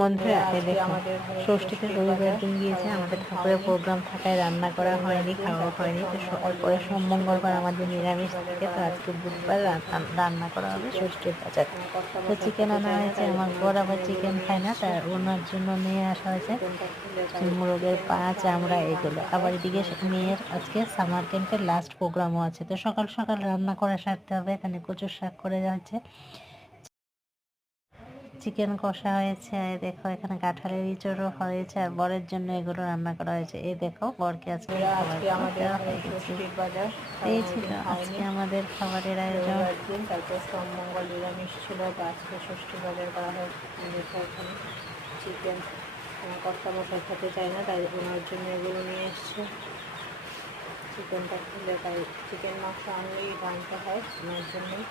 বন্ধুরা দেখো, ষষ্ঠীতে রবিবার দিন গিয়েছে, আমাদের ঠাকুরের প্রোগ্রাম থাকায় রান্না করা হয়নি, খাওয়া হয়নি। তো এরপরে সোম মঙ্গলবার আমাদের নিরামিষ থাকে, তো আজকে বুধবার রান্না করা হবে ষষ্ঠীর বাজার। তো চিকেন আনা হয়েছে, আমার বর আবার চিকেন খায় না, তার ওনার জন্য নিয়ে আসা হয়েছে মোরগের পা, চামড়া, এগুলো। আবার এদিকে মেয়ের আজকে সামার ক্যাম্পের লাস্ট প্রোগ্রামও আছে, তো সকাল সকাল রান্না করে সারতে হবে। এখানে কচুর শাক করে যাচ্ছে, চিকেন কষা হয়েছে, আর দেখো এখানে কাঁঠালের ইঁচড়ও হয়েছে, আর বরের জন্য এগুলো রান্না করা হয়েছে। এই দেখো বরকে আজকে খাবারগুলো দেওয়া হয়ে গেছে। এই ছিল আজকে আমাদের খাবারের আয়োজন। তারপর সোম মঙ্গল নিরামিষ ছিল, তো আজকে ষষ্ঠী বাজার করা হয়। এখানে চিকেন কর্তা মশাই খেতে চায় না, তাই ওনার জন্য এগুলো নিয়ে এসছে। চিকেনটা খেলে, তাই চিকেন মাংস আনলেই আনতে হয় ওনার জন্যই।